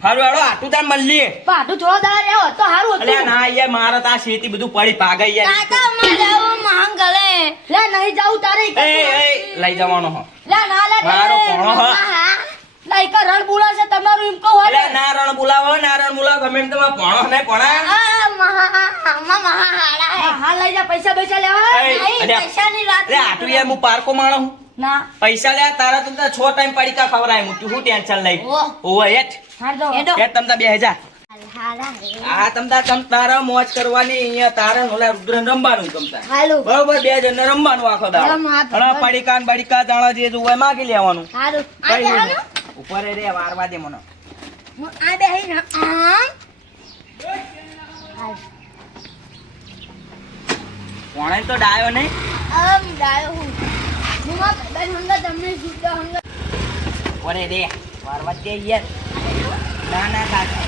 હારું હાલો આટું તાર મળી પાટું થોડો દાડા રહ્યો તો હારું હતું. અલ્યા ના યાર મારે તો આ શેતી બધું પડી પાગાઈ યાર કાકા માં જાવું માંગ ગલે. લે નહીં જાવું તારે લઈ જવાનો હો લે ના લે મારો કોણો હ લઈ કા રણ બોલા છે તમારું એમ કહો અલે ના રણ બોલાવો ગમે એમ તમાર ભણો ને ભણા હા લઈ જા પૈસા બેસા લેવા પૈસા ની વાત અરે આટું યાર હું પાર્કો માણો હું ના પૈસા લે તારા તો 6 ટાઈમ પડી કા ખવરાય હું તું ટેન્શન લઈ ઓવે હેટ હેટ તમતા બે હજા આ તમ તારા મોજ કરવાની અહીંયા તારા ઓલા રુદ્રન રમવાનું તમતા હાલો બરોબર બે જણ રમવાનું આખો દાડો અને પડીકા જાણા જે જોવે માગી લેવાનું હાલો કઈ નહીં. ઉપર રે વારવા દે મને આ બે હઈ ના કોણે તો ડાયો નહીં ડાયો હું મુમા બેન હંગા તમને જુદા હંગા ઓરે રે વારવા દે યાર ના કાકા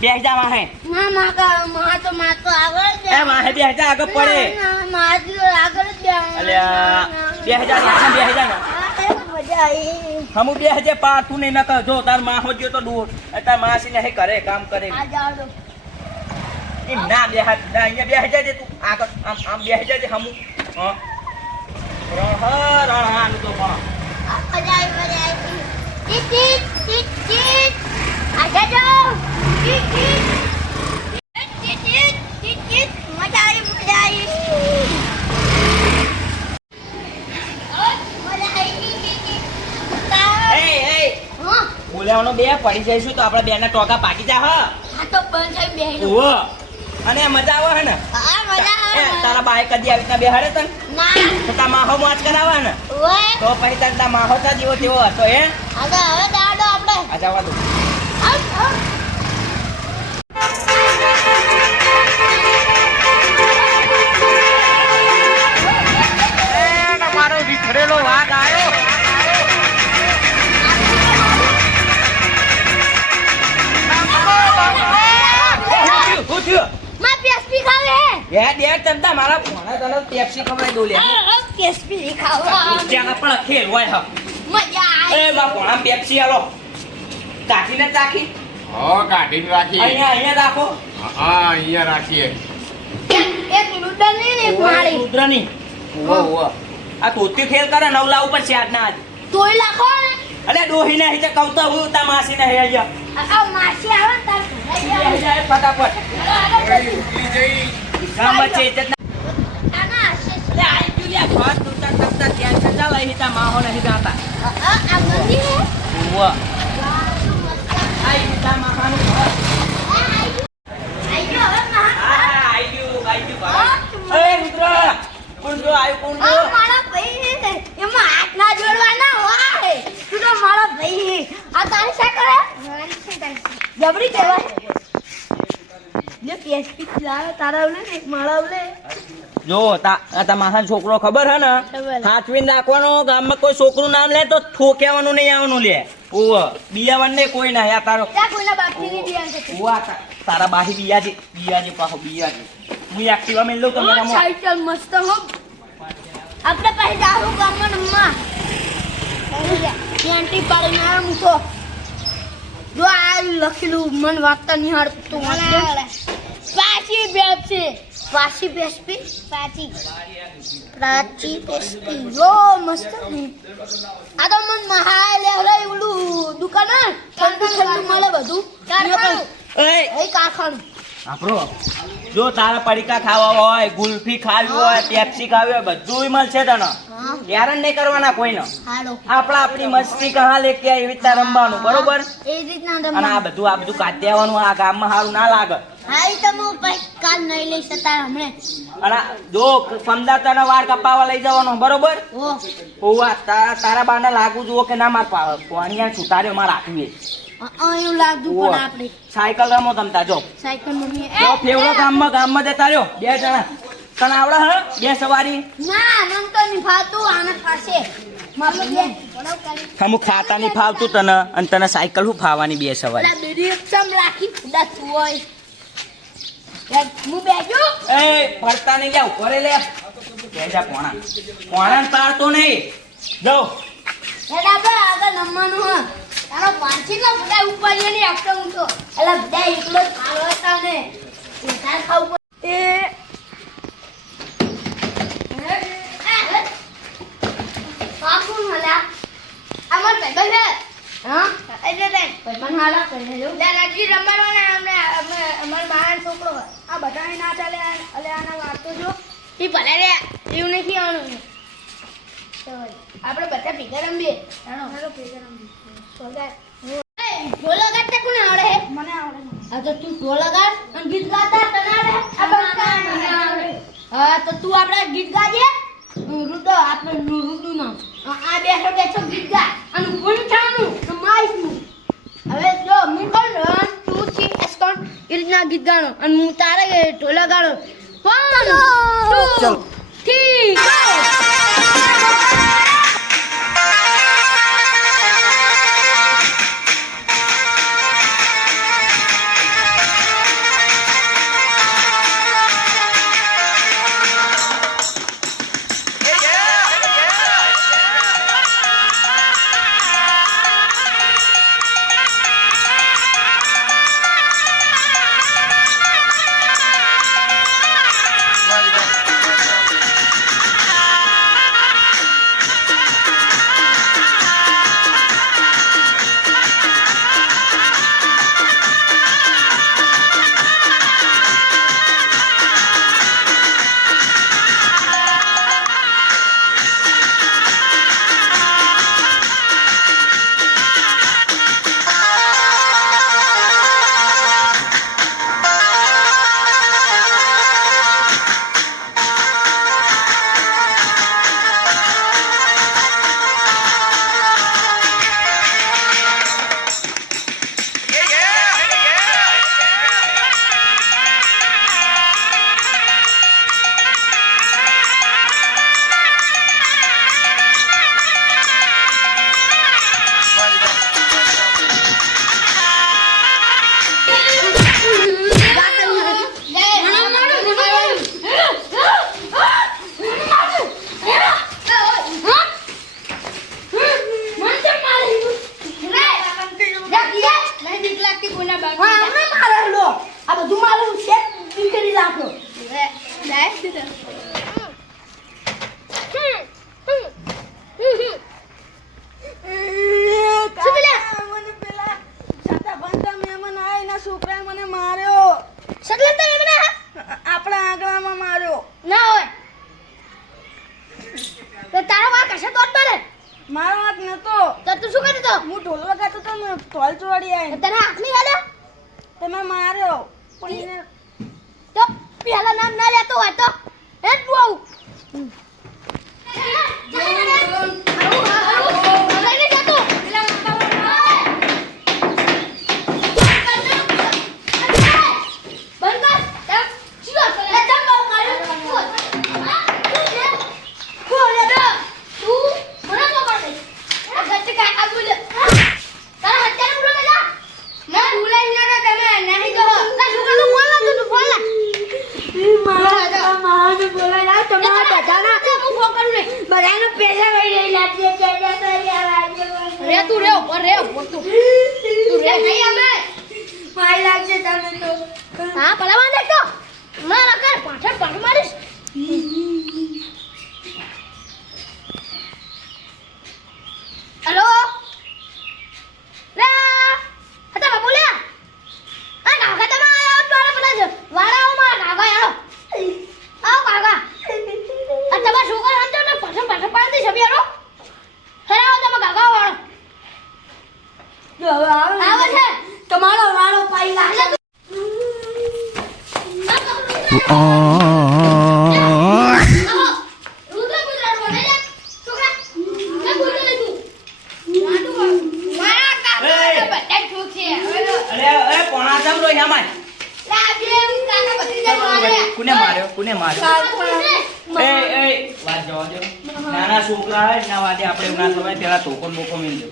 બેહ જા વાહે ના મા તો આગળ એ વાહે બેહ જા આગળ પડે મા આગળ જ અલ્યા બેહ જા ને બેહ જા ને મજા આવી હમુ બેહ જે પાઠું ને ન કર જો તાર માં હો જો તો દૂર તાર માસી ને કરે કામ કરે આ જાવ દો એમ ના બેહ ના અહીંયા બેહ જા જે તું આગળ આમ બેહ જા જે હમુ હા રણ હાનું તો પણ મજા આવી ટીટ આ જાઓ ટીટ મજા આવી બોલાવાનો બે પડી જઈશું તો આપડા બે ના ટોકા પાકી જા હ આ તો બંધ થઈ બેહી ઓહો અને મજા આવે હે ને આ મજા આવે તારા બાઈ કદી આવી રીતના બેહાડે તન ના તો તા માહો મોજ કરાવે ને ઓય તો પછી તન તા માહો તા જેવો તેવો હતો હે હવે દાડો આપણે આ જવા દો મારો વિખરેલો વાઘ આવ્યો માં પેસ્પી ખાવે ચંદા મારા ભણા તને પેપ્સી ખવડાવી દઉં લે પેસ્પી ખાવા ત્યાં પણ ખેલ હોય હ મજા આવી એ બા ભણા પેપ્સી આલો કાઢીને ચાખી કાઢીને રાખીએ અહીંયા રાખો હા અહીંયા રાખીએ એક લુડર ને મારી રુદ્રની આ તોતી ખેલ કરે નવલા ઉપર છે આજના આજ તોય લાખો ને અલે ડોહી ને હિતે કવતા હું તા માસી ને હે અહીંયા આ માસી આવે ને તાર બેહી જાય ફટાફટ ઉકલી જઈ ગામ વચ્ચે ઇજ્જત આના આશીષ લે આઈ ગયું લે ભાત તુતા તપતા ત્યાં છે ચાલ અહીં તા માહો નહીં જાતા આ મંદિર હે ઓવા આઈ તા માહાનું ઘર આયો હવે ના આઈ ગયું એ મિત્ર કુંડો આયો કુંડો મારા ભાઈ એમાં હાથ ના જોડવાના હોય તું તો મારા ભાઈ આ તારી શા કરે જબરી કહેવાય જે પીએસપી લાવે તારા ઓલે ને એક માળા ઓલે જો તા માહાન છોકરો ખબર હે ને ખબર. હાથવીન રાખવાનો ગામમાં કોઈ છોકરું નામ લે તો ઠોકેવાનું નહીં આવવાનું લે ઓવા બિયાવન ને કોઈ ના યા તારો ત્યાં કોઈના બાપની ની દિયા છે ઓવા તારા બાહી બિયાજી પાહો બિયાજી હું એક્ટિવા મેં લઉં તો મેરા મો સાઈકલ મસ્ત હો આપણે પાસે જાવું ગામમાં નમ્મા એન્ટી પાડીને આમ તો જો આ લખેલું મન વાગતા નહીં હાડતું પાછી બેસી પાછી બેસપી પ્રાચી બેસપી જો મસ્ત આ તો મન મહાય લેવરાય ઓલું દુકાન ઠંડુ મળે બધું કારખાનું આપણો જો તારા પડીકા ખાવા હોય ગુલ્ફી ખાવી હોય પેપ્સી ખાવી હોય બધું મળશે તને હેરાન નહીં કરવાના કોઈને હાલો આપણી મસ્તી કહા લે કે એવી રીતના રમવાનું બરોબર એ રીતના અને આ બધું કાઢી દેવાનું આ ગામમાં સારું ના લાગે હા એ તો હું કાલ નહીં લઈ શકતા હમણે અને જો પંદર તને વાળ કપાવા લઈ જવાનો બરોબર ઓ હોવા તારા બાને લાગુ જુઓ કે ના માર પાણીયા છૂટાર્યો માર રાખવી એવું લાગતું પણ આપણે સાયકલ રમો તમતા જો સાયકલ મમ્મી જો ફેવડો ગામમાં જતા રહ્યો બે જણા તને આવડે હ બે સવારી ના મન તો નહીં ફાવતું આને ખાશે મારો બે અમુક ખાતા નહીં ફાવતું તને અને તને સાયકલ શું ફાવવાની બે સવારી પેલા બેરી એકદમ રાખી દસ હોય હું બેજો એ પડતા નહીં જાવ કરે લે બેજા પોણા ને પાડતો નહીં જો આપણે આગળ નમવાનું હ તારો પાંચી નો બધા ઉપાડીએ ની આપતો હું તો એટલે બધા એકલો જ ખાલો હતા ને તાર ખાવું પાકું હલા અમાર ભાઈબંધ છે હા એટલે તે ભાઈબંધ હાલા કહે જો દાદાજી રમવાના અમને અમાર બાર છોકરો આ બધાને ના ચાલે અલે આના વાતો જો ઈ ભલે રે એવું નથી આવવાનું આપણે બધા ભેગા રમીએ ચાલો ભેગા રમીએ ઢોલ વગાડતા કોને આવડે મને આવડે આ તો તું ઢોલ વગાડ અને ગીત ગાતા તને આવડે મને આવડે હા તો તું આપણે ગીત ગાજે રુદો આપણે રુદુ ના આ બેઠો બેઠો ગીત ગા અને કોણ ચાનું તો માઈસનું હવે જો હું કોણ 1 2 3 એસ્કોન એ રીતના ગીત ગાણો અને હું તારે ઢોલ વગાડો 1 2 3 ગો તમે માર્યો પણ તો પેલા નામ ના લેતો હોય તો એ તું હા ભલા દેખતો ના કર પાછળ પાછળ મારીશ હેલો રે હતા બોલ્યા આ કાકા તમે આયા મારા પેલા વાડાઓ માં કાકા યારો આવ કાકા આ તમારા છોકરા હંતો ને પાછળ પાછળ પાડી છબી યારો હેરાવ તમે કાકા વાળો જો આવે છે તમારો વાળો પાઈ લાગે કોને માર્યો નાના છોકરા હોય ના વાદે આપણે ના થવાય પેલા ધોકો બોકો મેલ દો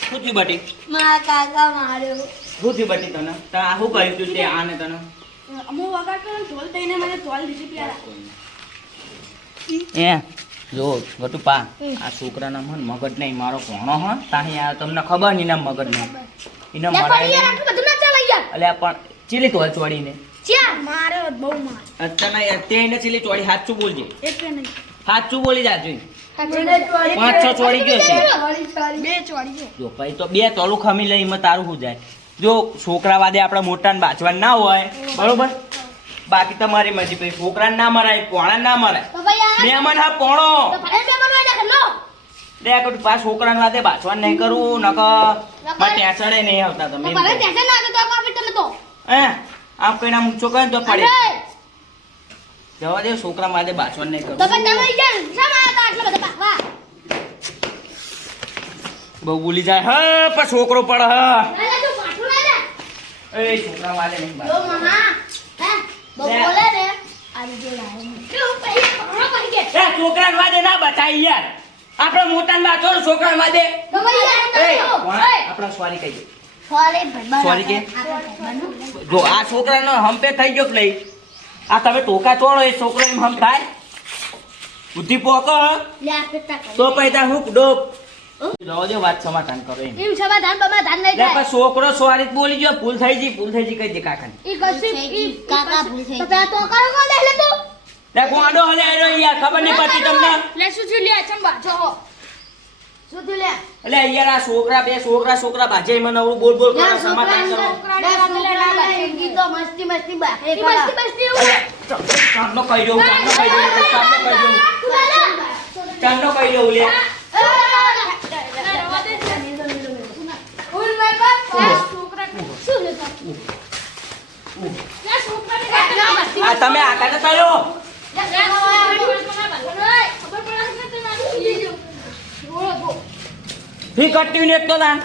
શું થયું બટી મારા કાકા માર્યો શું થયું બટી તને આ શું કર્યું તું તે આને તને અમો વગાડતો ઢોલ દઈને મને ઢોલ દીધી પ્યારા એ જો ગટુપા આ છોકરાના મન મગજ નહીં મારો કોણો હ તાહી આ તમને ખબર નહીં ના મગજ નહીં એને મરાય નહીં. અલ્યા પણ ચીલી તોલ ચોડીને અત્યારે યાર તે એને ચીલી ચોડી સાચું બોલજે સાચું બોલી જાજો 5-6 ચોડી ગયો છે જો ભાઈ તો 2 તોલું ખમી લઈ એમાં તારું શું જાય જો છોકરા વાદે આપણે મોટા ને બાચવા ના હોય બરોબર બાકી તમારી મરજી પછી છોકરાને ના મરાય પોણા ના મરાય મહેમાન હા પોણો દે કું પાસ છોકરાને વાદે બાચવા નહીં કરું નક માં ટેન્શન નહીં આવતા તમે હે આમ કઈ નામ ઊંચો કરે તો પડે જવા દે છોકરા વાદે બાચવા નહીં કરું બહુ બોલી જાય હા પણ છોકરો પડે હા એ છોકરા વાદે નહીં છોકરા વાદે ના બતાય યાર આપણે મોટા ને બાચો છોકરા વાદે આપણા સોરી કહી સોરી કે જો આ છોકરાનો હંપે થઈ ગયો લઈ આ તમે ટોકા ચોળો એ છોકરો એમ હમ થાય બુદ્ધિ પોકો તો પૈસા હું ડોપ જવા દે વાત સમાધાન કરો એમ છોકરો સોરી બોલી ગયો ભૂલ થઈ જી કહી દે કાકા ગોડો હલે યાર ખબર નહીં પડતી તમને એટલે યાર આ છોકરા બે છોકરા બાજે મને નવરું બોલ કરો સમાધાન કરો ચાંદનો કહી દઉં ચાંદનો કહી દઉં લે આ તમે આકાને ચાલ્યો ફી કટ્યું ને એક તો દાન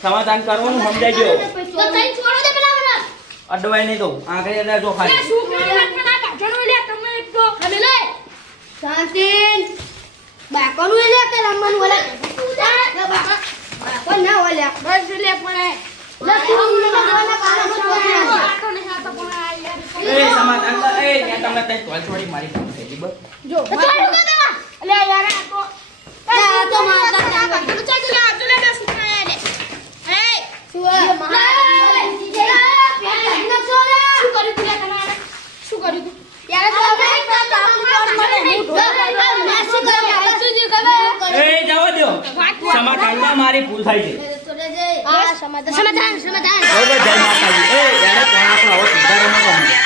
સમાધાન કરવાનું સમજાજો અડવાઈ નહીં દઉં આગળ એટલે જો ખાલી શાંતિ બાકોનું એટલે કે રમવાનું ઓલે બાકો ના ઓલે બસ લે પણ સમાધાન એ તમને તઈ તોલ છોડી મારી કામ થઈ ગઈ બસ જો એટલે યાર આ તો મારતા ચાલ ચાલ આ તો લે સુનાયા લે એ શું કર્યું યાર એ જવા દો સમાધાનમાં મારી ભૂલ થઈ છે સમાધાન બરોબર જય માતાજી એ એને કોણ આપણો આવો સુધારો ન